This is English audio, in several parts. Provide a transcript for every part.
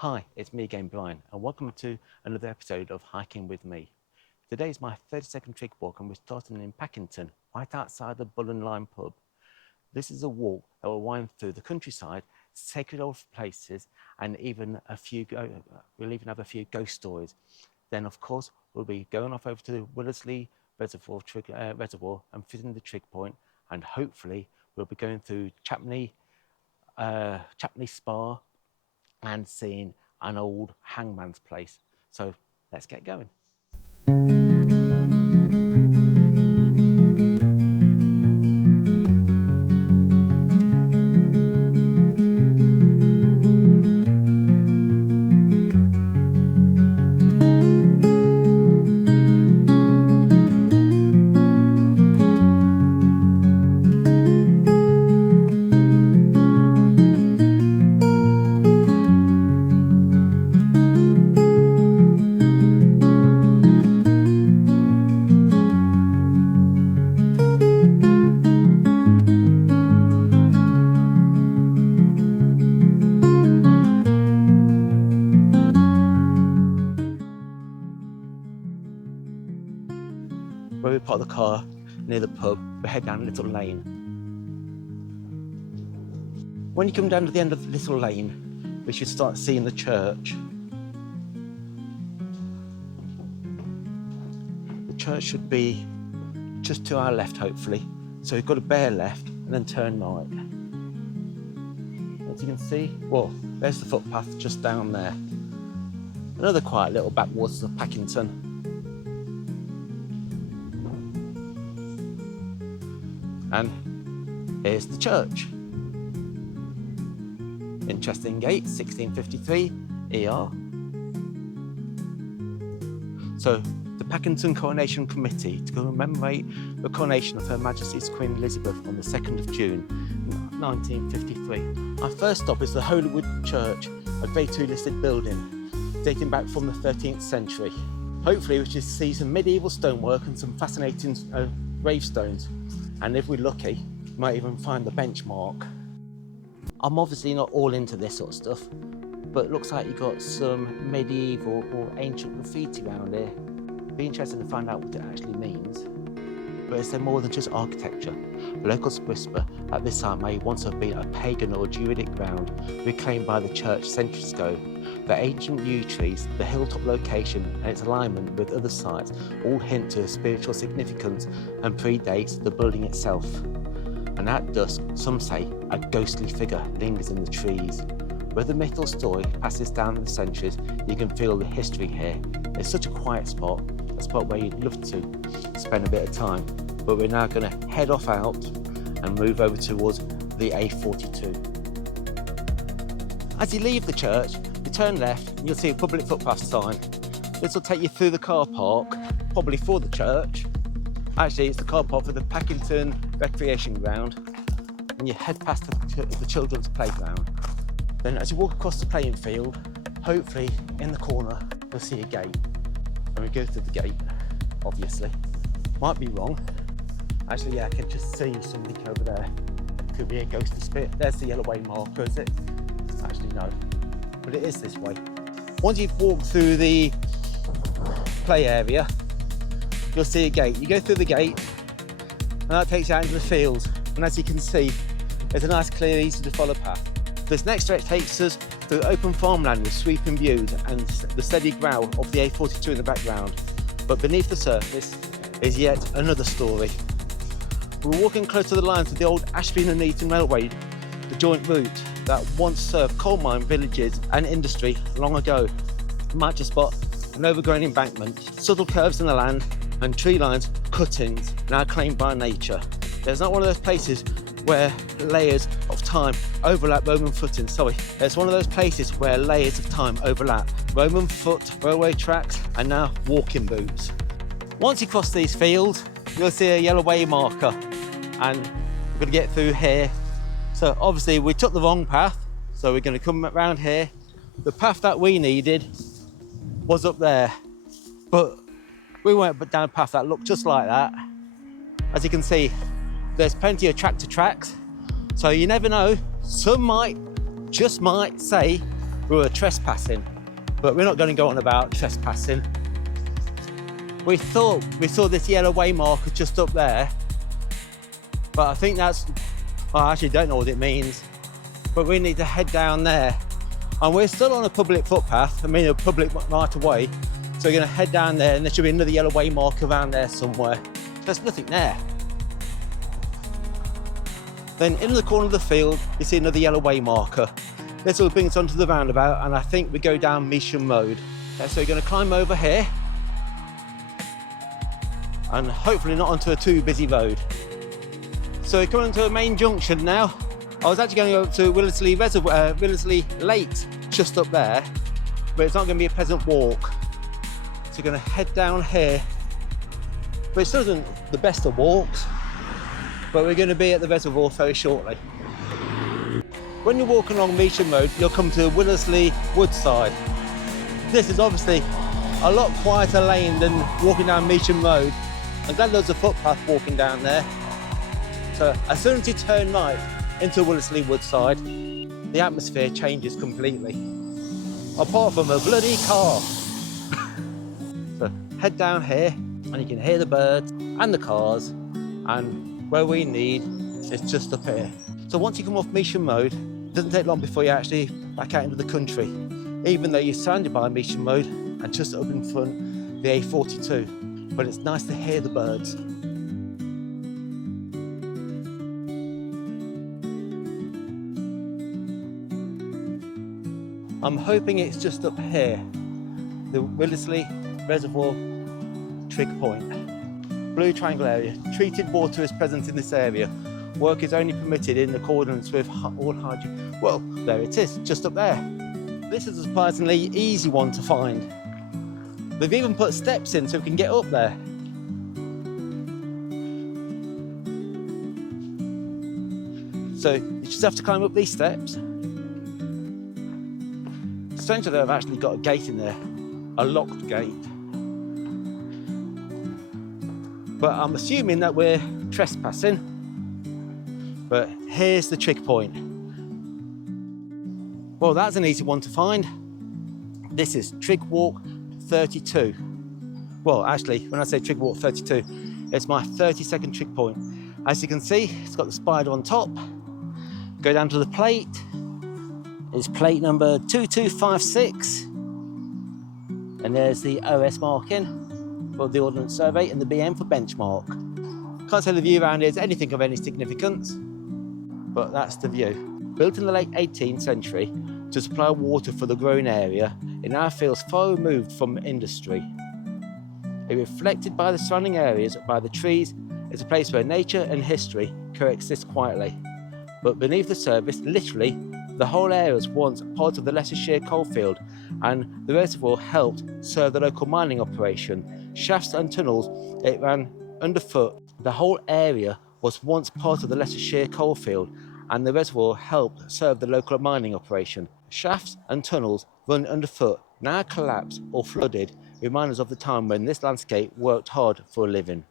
Hi, it's me again, Bryan, and welcome to another episode of Hiking with me. Today is my 32nd Trig Walk, and we're starting in Packington, right outside the Bull and Lime pub. This is a walk that will wind through the countryside, sacred old places, and even we'll even have a few ghost stories. Then, of course, we'll be going off over to the Willesley Reservoir and visiting the Trig Point, and hopefully we'll be going through Champneys Spa and seeing an old hangman's place. So let's get going. Where we park the car near the pub, we head down a little lane. When you come down to the end of the little lane, we should start seeing the church. The church should be just to our left, hopefully. So we've got to bear left and then turn right. As you can see, well, there's the footpath just down there. Another quiet little backwaters of Packington. And here's the church. Interesting gate, 1653 ER. So the Packington Coronation Committee to commemorate the coronation of Her Majesty's Queen Elizabeth on the 2nd of June 1953. Our first stop is the Rood Church, a Grade 2 listed building dating back from the 13th century. Hopefully we should see some medieval stonework and some fascinating gravestones. And if we're lucky, we might even find the benchmark. I'm obviously not all into this sort of stuff, but it looks like you've got some medieval or ancient graffiti around here. Be interested to find out what it actually means. But is there more than just architecture? The locals whisper that this site may once have been a pagan or druidic ground reclaimed by the church centuries ago. The ancient yew trees, the hilltop location and its alignment with other sites all hint to a spiritual significance and predates the building itself. And at dusk, some say a ghostly figure lingers in the trees. Whether myth or story passes down the centuries, you can feel the history here. It's such a quiet spot, a spot where you'd love to spend a bit of time. But we're now going to head off out and move over towards the A42. As you leave the church, you turn left and you'll see a public footpath sign. This will take you through the car park, probably for the church. Actually, it's the car park for the Packington Recreation Ground. And you head past the children's playground. Then as you walk across the playing field, hopefully in the corner, you'll see a gate. And we go through the gate, obviously. Might be wrong. Actually, yeah, I can just see something over there. Could be a ghostly spirit. There's the yellow way marker, is it? Actually, no. But it is this way. Once you've walked through the play area, you'll see a gate. You go through the gate, and that takes you out into the field. And as you can see, there's a nice, clear, easy to follow path. This next stretch takes us through open farmland with sweeping views and the steady growl of the A42 in the background. But beneath the surface is yet another story. We're walking close to the lines of the old Ashby Nuneaton Railway, the joint route that once served coal mine villages and industry long ago. You might just spot an overgrown embankment, subtle curves in the land, and tree lines, cuttings, now claimed by nature. There's not one of those places where layers of time overlap Roman footings. It's one of those places where layers of time overlap. Roman foot, railway tracks, and now walking boots. Once you cross these fields, you'll see a yellow way marker, and we're going to get through here. So obviously we took the wrong path, so we're going to come around here. The path that we needed was up there, but we went down a path that looked just like that. As you can see, there's plenty of tractor tracks, so you never know. Some might, just might say we were trespassing, but we're not going to go on about trespassing. We thought we saw this yellow way marker just up there, but I think that's, I actually don't know what it means, but we need to head down there. And we're still on a public footpath, I mean a public right of way, so we're going to head down there, and there should be another yellow way marker around there somewhere. There's nothing there. Then in the corner of the field, you see another yellow way marker. This will bring us onto the roundabout, and I think we go down Measham Road. Okay, so we're going to climb over here, and hopefully not onto a too busy road. So we're coming to a main junction now. I was actually going to go to Willesley Reservoir, Willesley Lakes, just up there, but it's not going to be a pleasant walk. So we're going to head down here, but it still isn't the best of walks, but we're going to be at the reservoir very shortly. When you're walking along Measham Road, you'll come to Willesley Woodside. This is obviously a lot quieter lane than walking down Measham Road. I'm glad there's a footpath walking down there. So as soon as you turn right into Willesley Woodside, the atmosphere changes completely. Apart from a bloody car. So head down here and you can hear the birds and the cars, and where we need is just up here. So once you come off Measham Road, it doesn't take long before you're actually back out into the country, even though you're surrounded by Measham Road and just up in front the A42. But it's nice to hear the birds. I'm hoping it's just up here, the Willesley Reservoir Trig Point. Blue triangle area. Treated water is present in this area. Work is only permitted in accordance with all hygiene. Well, there it is, just up there. This is a surprisingly easy one to find. They've even put steps in so we can get up there. So you just have to climb up these steps. Strangely, they've actually got a gate in there, a locked gate. But I'm assuming that we're trespassing. But here's the Trig Point. Well, that's an easy one to find. This is Trig Walk 32. Well, actually, when I say Trig Walk 32, it's my 30-second Trig Point. As you can see, it's got the spider on top. Go down to the plate. It's plate number 2256. And there's the OS marking for the Ordnance Survey and the BM for benchmark. Can't say the view around here is anything of any significance, but that's the view. Built in the late 18th century to supply water for the growing area, it now feels far removed from industry. It reflected by the surrounding areas, by the trees, is a place where nature and history coexist quietly. But beneath the surface, literally, the whole area was once part of the Leicestershire Coalfield, and the reservoir helped serve the local mining operation. Shafts and tunnels, it ran underfoot. The whole area was once part of the Leicestershire Coalfield, and the reservoir helped serve the local mining operation. Shafts and tunnels run underfoot, now collapsed or flooded, remind us of the time when this landscape worked hard for a living.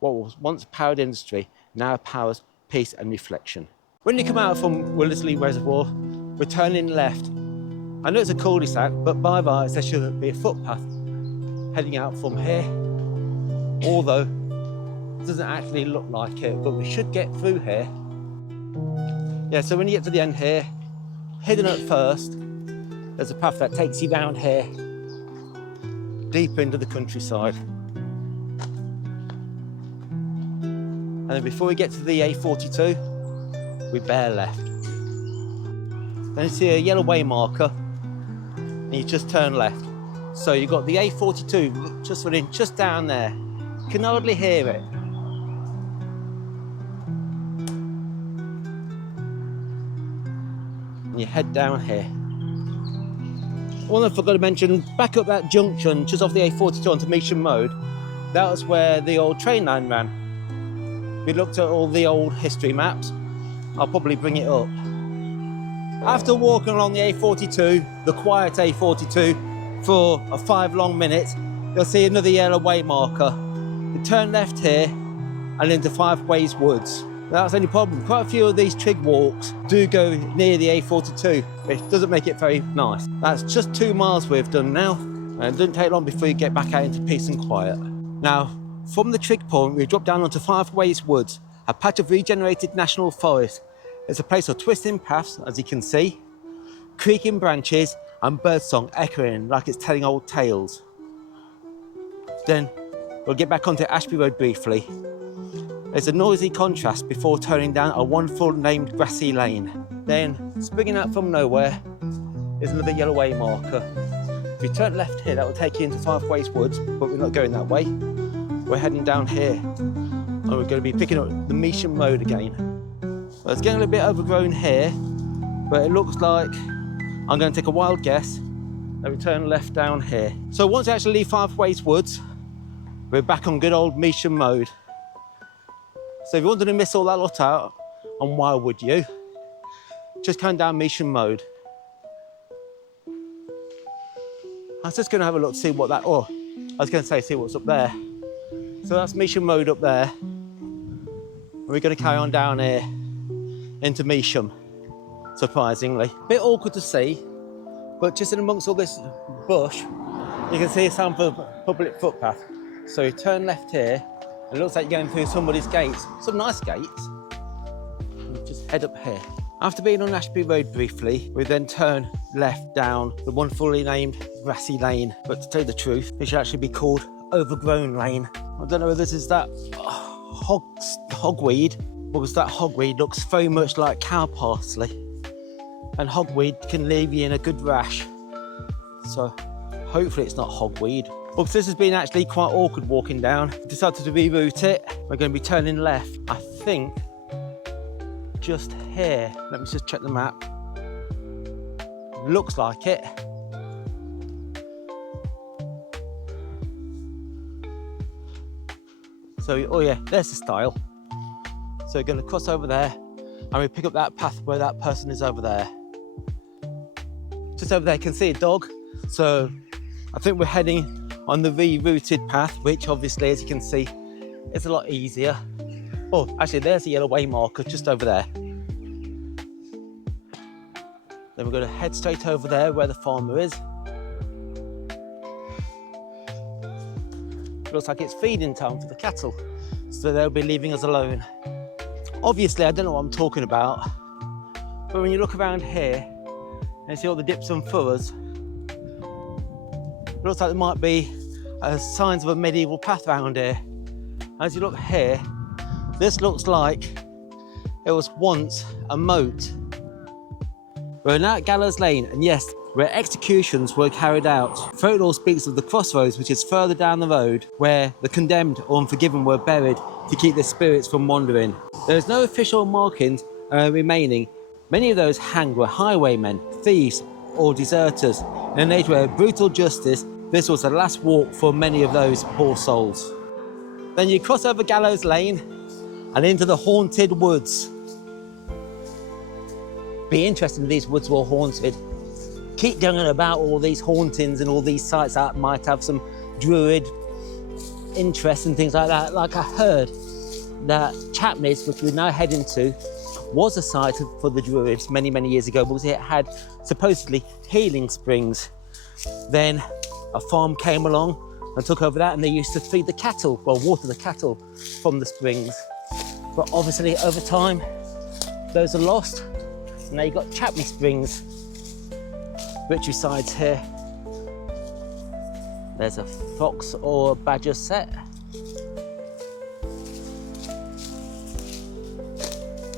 What was once powered industry now powers peace and reflection. When you come out from Willesley Reservoir, we're turning left. I know it's a cul-de-sac, but by there should be a footpath heading out from here. Although, it doesn't actually look like it, but we should get through here. Yeah, so when you get to the end here, hidden at first, there's a path that takes you round here, deep into the countryside. And then before we get to the A42, we bear left. Then you see a yellow way marker, and you just turn left. So you've got the A42 just running just down there. You can hardly hear it. And you head down here. One I forgot to mention, back up that junction just off the A42 onto Measham Road, that was where the old train line ran. We looked at all the old history maps. I'll probably bring it up. After walking along the A42, the quiet A42, for 5 long minutes, you'll see another yellow way marker. You turn left here and into Five Ways Woods. That's the only problem. Quite a few of these Trig Walks do go near the A42. It doesn't make it very nice. That's just 2 miles we've done now, and it doesn't take long before you get back out into peace and quiet. Now, from the Trig point, we drop down onto Five Ways Woods, a patch of regenerated national forest. It's a place of twisting paths, as you can see, creaking branches, and birdsong echoing like it's telling old tales. Then we'll get back onto Ashby Road briefly. There's a noisy contrast before turning down a wonderful named grassy lane. Then, springing out from nowhere, is another yellow way marker. If you turn left here, that will take you into Five Ways Woods, but we're not going that way. We're heading down here, and we're going to be picking up the Measham Road again. Well, it's getting a little bit overgrown here, but it looks like I'm going to take a wild guess that we turn left down here. So once we actually leave Five Ways Woods, we're back on good old Measham Road. So if you wanted to miss all that lot out, and why would you? Just come down Measham Road. I was just going to have a look to see what that, oh, I was going to say, see what's up there. So that's Measham Road up there. And we're going to carry on down here into Measham, surprisingly. A bit awkward to see, but just in amongst all this bush, you can see a sign for public footpath. So you turn left here, and it looks like you're going through somebody's gates. Some nice gates. And just head up here. After being on Ashby Road briefly, we then turn left down the wonderfully named grassy lane. But to tell you the truth, it should actually be called Overgrown Lane. I don't know whether this is that hogweed, because that hogweed looks very much like cow parsley. And hogweed can leave you in a good rash. So hopefully it's not hogweed. Well, this has been actually quite awkward walking down. Decided to reroute it. We're going to be turning left, I think, just here. Let me just check the map. Looks like it. So, oh yeah, there's the style. So we're going to cross over there, and we pick up that path where that person is over there. Just over there, you can see a dog. So I think we're heading on the rerouted path, which obviously, as you can see, is a lot easier. Oh, actually, there's a yellow way marker just over there. Then we're going to head straight over there where the farmer is. It looks like it's feeding time for the cattle, so they'll be leaving us alone. Obviously, I don't know what I'm talking about, but when you look around here and you see all the dips and furrows, it looks like there might be signs of a medieval path around here. As you look here, this looks like it was once a moat. We're now at Gallows Lane, and yes, where executions were carried out. Folklore speaks of the crossroads, which is further down the road, where the condemned or unforgiven were buried to keep their spirits from wandering. There is no official markings remaining. Many of those hanged were highwaymen, thieves, or deserters. In an age where brutal justice, this was the last walk for many of those poor souls. Then you cross over Gallows Lane and into the haunted woods. Be interesting if these woods were haunted. Keep going about all these hauntings and all these sites that might have some druid interest and things like that. Like I heard that Champneys, which we're now heading to, was a site for the druids many, many years ago, because it had supposedly healing springs. Then a farm came along and took over that, and they used to feed the cattle, well, water the cattle from the springs. But obviously over time, those are lost. And now you've got Champney Springs, which resides here. There's a fox or a badger set.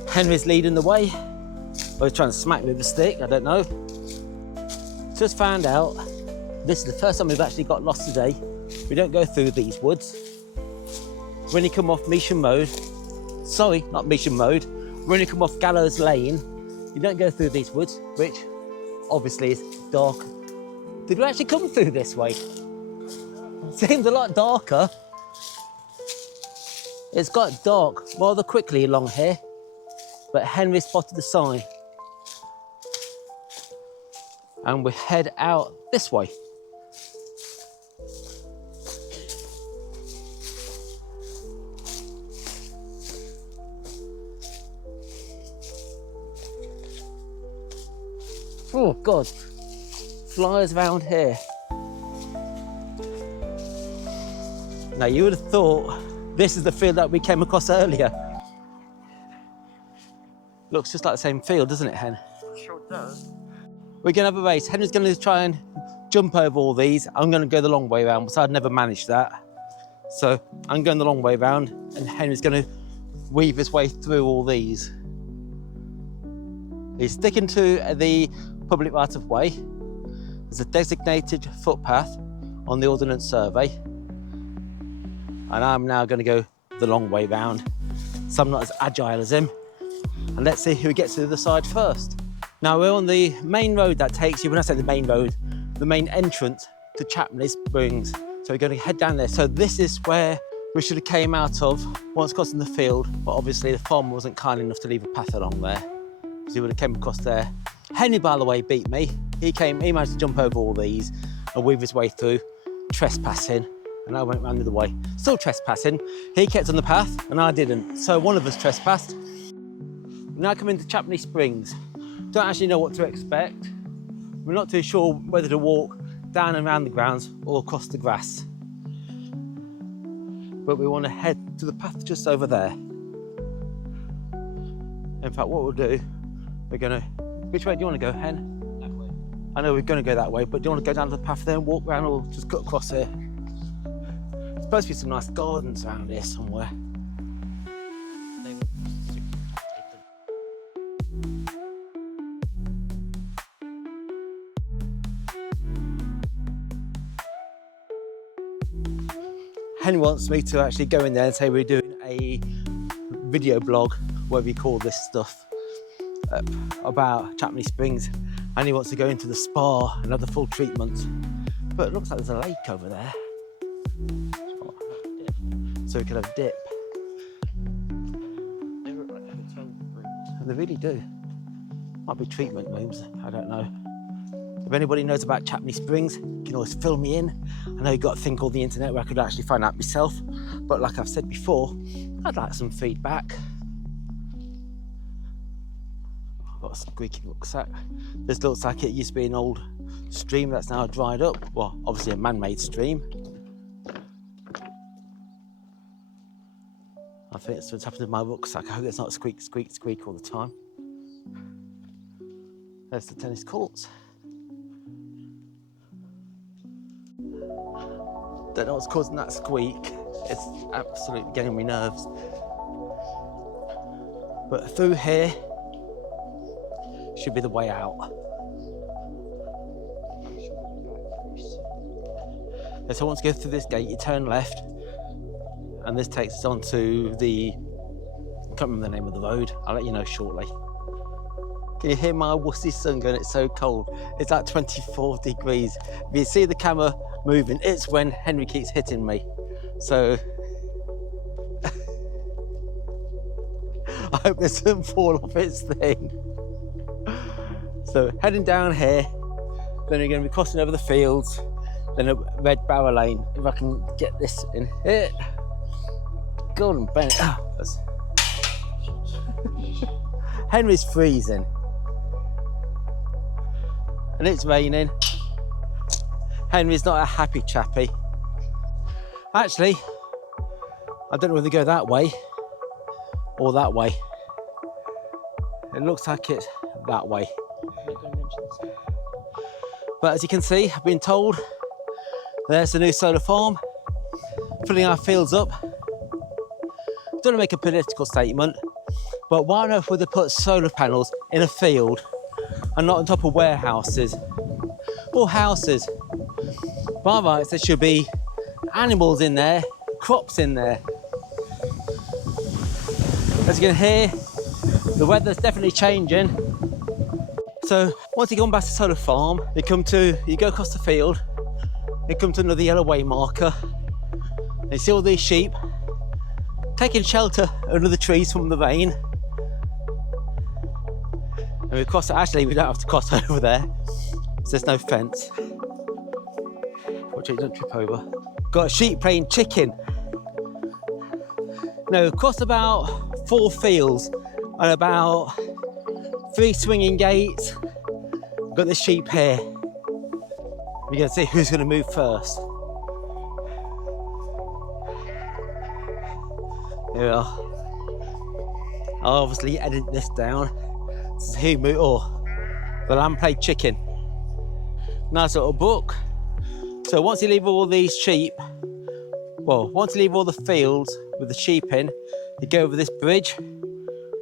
Henry's leading the way. Or he's trying to smack me with a stick, I don't know. Just found out, this is the first time we've actually got lost today. We don't go through these woods. When you come off Measham Road, sorry, not Measham Road, when you come off Gallows Lane, you don't go through these woods, which obviously is dark. Did we actually come through this way? Seems a lot darker. It's got dark rather quickly along here, but Henry spotted the sign. And we head out this way. Oh God, flies around here. Now you would have thought this is the field that we came across earlier. Looks just like the same field, doesn't it, Hen? Sure does. We're gonna have a race. Henry's gonna try and jump over all these. I'm gonna go the long way around, so I'd never managed that. So I'm going the long way around, and Henry's gonna weave his way through all these. He's sticking to the public right of way. There's a designated footpath on the Ordnance Survey. And I'm now going to go the long way round, so I'm not as agile as him. And let's see who gets to the other side first. Now we're on the main road that takes you, when I say the main road, the main entrance to Champneys Springs. So we're going to head down there. So this is where we should have came out of once crossing the field, but obviously the farmer wasn't kind enough to leave a path along there, because he would have came across there. Henry, by the way, beat me. He managed to jump over all these and weave his way through, trespassing. And I went round the other way, still trespassing. He kept on the path and I didn't. So one of us trespassed. Now coming to Champneys Springs. Don't actually know what to expect. We're not too sure whether to walk down and around the grounds or across the grass. But we want to head to the path just over there. In fact, what we'll do, we're gonna, which way do you want to go, Hen? That way. I know we're gonna go that way, but do you want to go down the path there and walk around, or just cut across here? Supposed to be some nice gardens around here somewhere. Henry wants me to actually go in there and say we're doing a video blog, whatever you call this stuff, about Champneys Springs, and he wants to go into the spa and have the full treatment. But it looks like there's a lake over there. So we could have a dip. They look like hotel rooms. They really do. Might be treatment rooms, I don't know. If anybody knows about Champneys Springs, you can always fill me in. I know you've got a thing called the internet where I could actually find out myself. But like I've said before, I'd like some feedback. I've got a squeaky rucksack. This looks like it used to be an old stream that's now dried up. Well, obviously a man-made stream. I think it's what's happened to my rucksack. I hope it's not squeak, squeak, squeak all the time. There's the tennis courts. Don't know what's causing that squeak. It's absolutely getting on my nerves. But through here should be the way out. So once you go through this gate, you turn left, and this takes us on to the, I can't remember the name of the road. I'll let you know shortly. Can you hear my wussy son going? It's so cold. It's like 24 degrees. If you see the camera moving, it's when Henry keeps hitting me. So I hope this doesn't fall off its thing. So heading down here, then we're going to be crossing over the fields, then a red barrow lane. If I can get this in here. Golden Bennett. Oh, Henry's freezing. And it's raining. Henry's not a happy chappy. Actually, I don't know whether to go that way or that way. It looks like it's that way. But as you can see, I've been told there's the new solar farm filling our fields up. Don't want to make a political statement, but why on earth would they put solar panels in a field and not on top of warehouses or houses? By rights, there should be animals in there, crops in there. As you can hear, the weather's definitely changing. So once you go past the solar farm, you go across the field, you come to another yellow way marker, and you see all these sheep taking shelter under the trees from the rain. And we cross, actually we don't have to cross over there, because there's no fence. Watch it, don't trip over. Got a sheep playing chicken. Now, across about 4 fields and about 3 swinging gates. We've got the sheep here. We're going to see who's going to move first. Here we are. I'll obviously edit this down to see who moved. Oh, the lamb played chicken. Nice little book. So once you leave all these sheep, well, once you leave all the fields with the sheep in, you go over this bridge,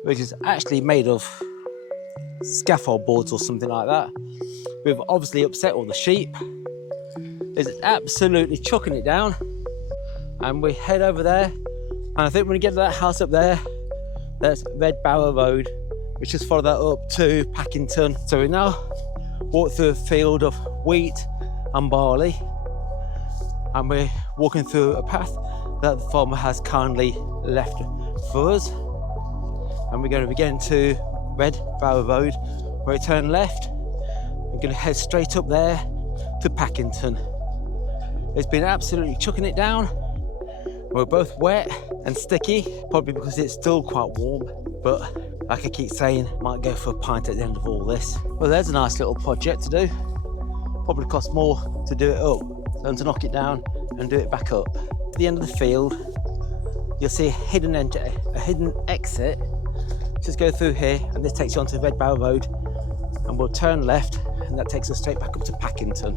which is actually made of scaffold boards or something like that. We've obviously upset all the sheep. It's absolutely chucking it down. And we head over there. And I think when we get to that house up there, that's Red Barrow Road. We just follow that up to Packington. So we now walk through a field of wheat and barley. And we're walking through a path that the farmer has kindly left for us. And we're going to begin to Red Barrow Road, where we turn left. We're going to head straight up there to Packington. It's been absolutely chucking it down. We're both wet and sticky, probably because it's still quite warm, but like I keep saying, might go for a pint at the end of all this. Well, there's a nice little project to do. Probably costs more to do it up than to knock it down and do it back up. At the end of the field, you'll see a hidden exit. Just go through here, and this takes you onto Red Barrow Road, and we'll turn left, and that takes us straight back up to Packington.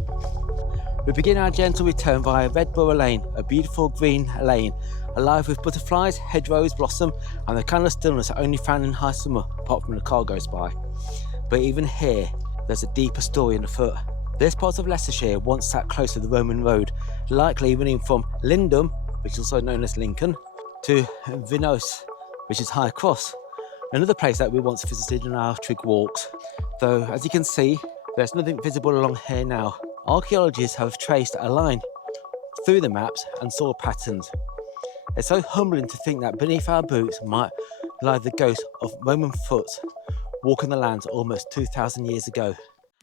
We begin our gentle return via Redborough Lane, a beautiful green lane, alive with butterflies, hedgerows blossom, and the kind of stillness only found in high summer, apart from the car goes by. But even here, there's a deeper story in the foot. This part of Leicestershire once sat close to the Roman road, likely running from Lindum, which is also known as Lincoln, to Vinos, which is High Cross, another place that we once visited on our Trig Walks. Though, as you can see, there's nothing visible along here now. Archaeologists have traced a line through the maps and saw patterns. It's so humbling to think that beneath our boots might lie the ghost of Roman foot walking the land almost 2,000 years ago.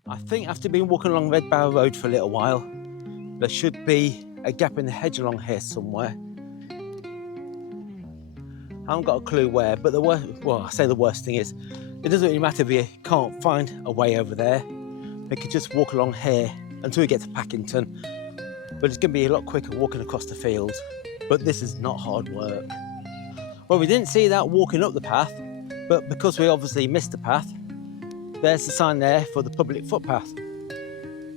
I think after being walking along Red Barrow Road for a little while, there should be a gap in the hedge along here somewhere. I haven't got a clue where, but I say the worst thing is, it doesn't really matter if you can't find a way over there. We could just walk along here until we get to Packington, but it's going to be a lot quicker walking across the fields. But this is not hard work. Well, we didn't see that walking up the path, but because we obviously missed the path, there's the sign there for the public footpath.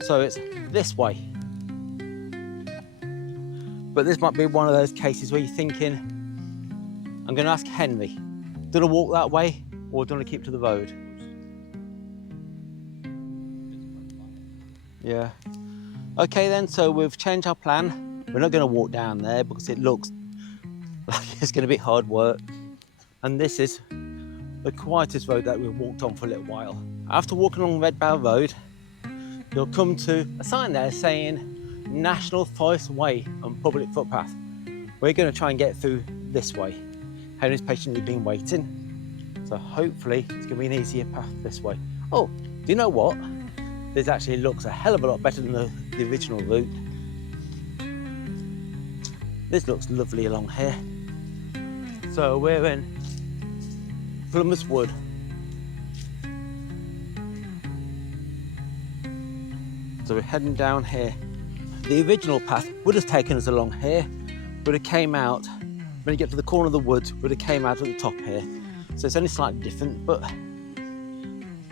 So it's this way. But this might be one of those cases where you're thinking, I'm going to ask Henry, do I walk that way or do I keep to the road? Yeah. Okay then, so we've changed our plan. We're not going to walk down there because it looks like it's going to be hard work. And this is the quietest road that we've walked on for a little while. After walking along Red Barrow Road, you'll come to a sign there saying National Forest Way on public footpath. We're going to try and get through this way. Henry's patiently been waiting, so hopefully it's going to be an easier path this way. Oh, do you know what? This actually looks a hell of a lot better than the original route. This looks lovely along here. So we're in Plymouth Wood. So we're heading down here. The original path would have taken us along here, but it came out, when you get to the corner of the woods, would have came out at the top here. So it's only slightly different, but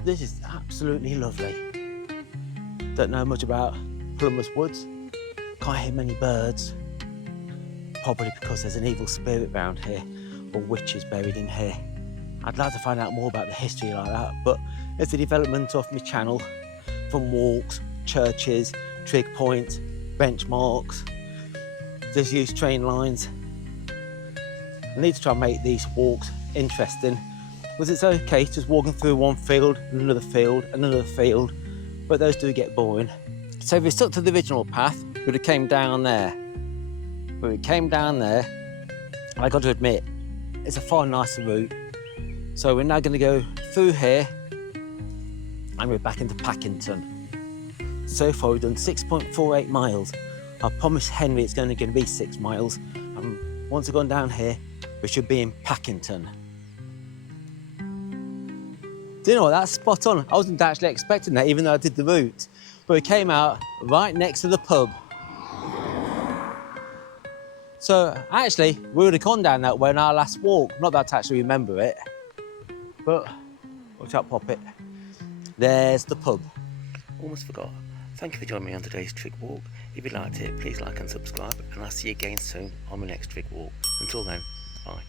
this is absolutely lovely. Don't know much about Plymouth Woods. Can't hear many birds. Probably because there's an evil spirit around here, or witches buried in here. I'd like to find out more about the history like that, but it's the development of my channel from walks, churches, trig points, benchmarks, disused train lines. I need to try and make these walks interesting, because it's okay just walking through one field, another field, another field, but those do get boring. So if we stuck to the original path, we would have came down there. When we came down there, I got to admit, it's a far nicer route. So we're now going to go through here and we're back into Packington. So far we've done 6.48 miles. I promised Henry it's going to be 6 miles. And once we've gone down here, we should be in Packington. Do you know what? That's spot on. I wasn't actually expecting that, even though I did the route. But we came out right next to the pub. So actually, we would have gone down that way on our last walk. Not that I actually remember it, but watch out, pop it. There's the pub. Almost forgot. Thank you for joining me on today's Trig Walk. If you liked it, please like and subscribe, and I'll see you again soon on the next Trig Walk. Until then, bye.